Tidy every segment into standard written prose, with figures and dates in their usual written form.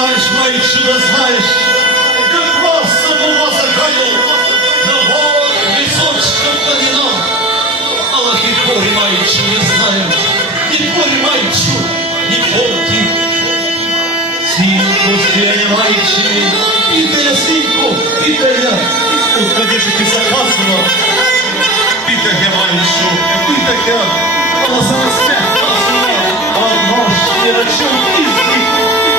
знаешь, мои чудо знаешь, как вас самого закалил, на гор височком планина. Аллах и горе мои чудо знаем, и горе мои чудо, не помни. Синку стряня майчини, питая синку, питая, тут, конечно, ты заказывал. Питая майчу, питая, она сама смех, а нож не рачил изги,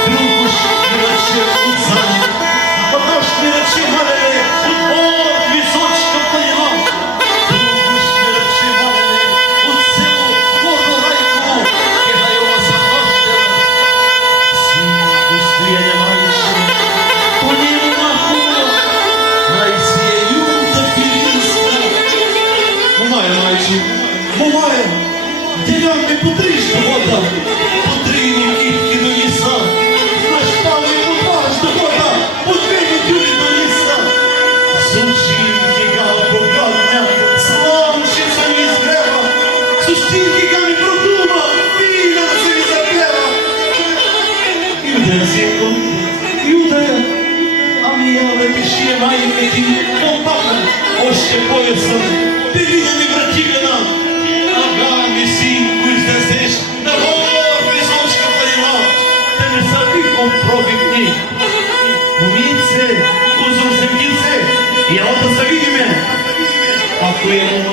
другуш не рачил уцани, а нож не рачил маленький, футбол височком планина. Другуш не рачил маленький, уцелу горну райку, кидаю вас охоштера. Синку стряня майчини, по нему махнула, найсею до перинска. Буває, майчу, буває. Ділянки потрішки вода, потрійні кітки до ліса, наш палий попаш до вода, потрійні тюлі до ліса. Сучинки галпогадня, славчиця із грева, сустінки камі продума, війна собі запева. Юдея, синку, Юдея, а міяли пішє має меті, попака, още поясом, ти війна не братівляна. Агамі синку изнесеш, на гор височка планина, те не забігом пробігні. Умійце, кузом земліце, я ото завідіме, а твоєму